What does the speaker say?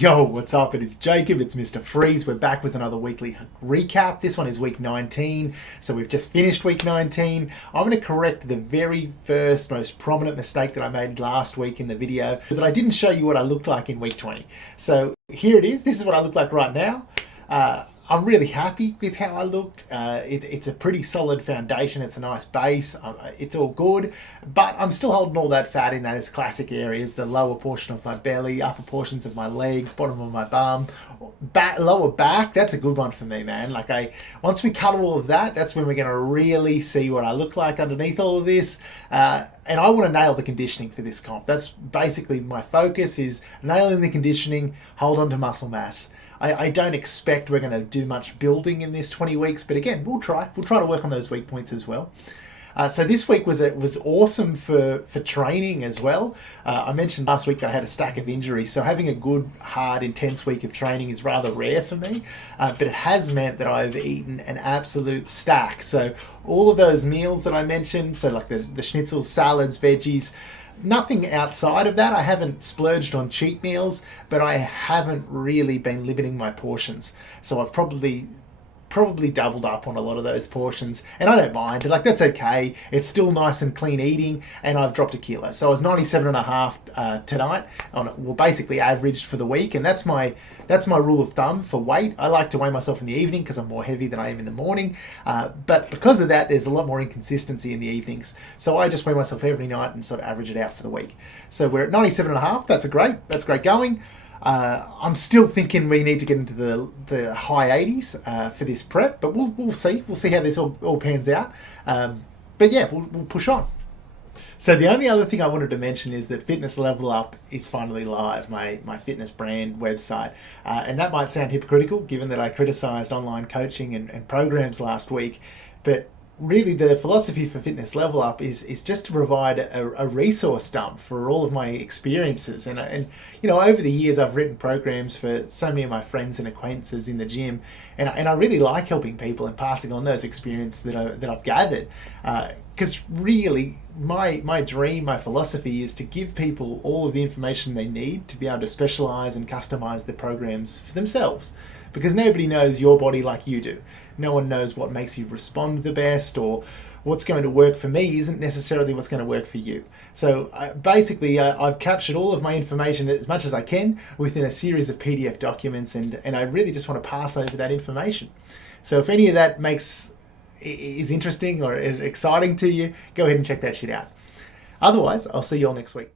Yo, what's up? It is Jacob, it's Mr. Freeze. We're back with another weekly recap. This one is week 19, so we've just finished week 19. I'm going to correct the very first, most prominent mistake that I made last week in the video, that I didn't show you what I looked like in week 20. So here it is. This is what I look like right now. I'm really happy with how I look. It's a pretty solid foundation. It's a nice base. It's all good, but I'm still holding all that fat in those classic areas, the lower portion of my belly, upper portions of my legs, bottom of my bum, lower back. That's a good one for me, man. Once we cut all of that, that's when we're going to really see what I look like underneath all of this. And I want to nail the conditioning for this comp. That's basically my focus, is nailing the conditioning, hold on to muscle mass. I don't expect we're going to do much building in this 20 weeks, but again, we'll try to work on those weak points as well. So this week was awesome for training as well. I mentioned last week that I had a stack of injuries, so having a good, hard, intense week of training is rather rare for me, but it has meant that I've eaten an absolute stack. So all of those meals that I mentioned, so like the schnitzels, salads, veggies, nothing outside of that. I haven't splurged on cheat meals, but I haven't really been limiting my portions. So I've probably doubled up on a lot of those portions, and I don't mind. That's okay. It's still nice and clean eating, and I've dropped a kilo. So I was 97.5 tonight, basically averaged for the week, and that's my rule of thumb for weight. I like to weigh myself in the evening because I'm more heavy than I am in the morning, but because of that, there's a lot more inconsistency in the evenings. So I just weigh myself every night and sort of average it out for the week. So we're at 97.5. That's great going. I'm still thinking we need to get into the high 80s for this prep, but we'll see. We'll see how this all pans out. But yeah, we'll push on. So the only other thing I wanted to mention is that Fitness Level Up is finally live, my fitness brand website. And that might sound hypocritical given that I criticised online coaching and programs last week, but really the philosophy for Fitness Level Up is just to provide a resource dump for all of my experiences. And over the years I've written programs for so many of my friends and acquaintances in the gym, and I really like helping people and passing on those experiences that I've gathered. Because really my dream, my philosophy is to give people all of the information they need to be able to specialize and customize the programs for themselves. Because nobody knows your body like you do. No one knows what makes you respond the best, or what's going to work for me isn't necessarily what's going to work for you. So I've captured all of my information as much as I can within a series of PDF documents, and I really just want to pass over that information. So if any of that is interesting or exciting to you, go ahead and check that shit out. Otherwise, I'll see you all next week.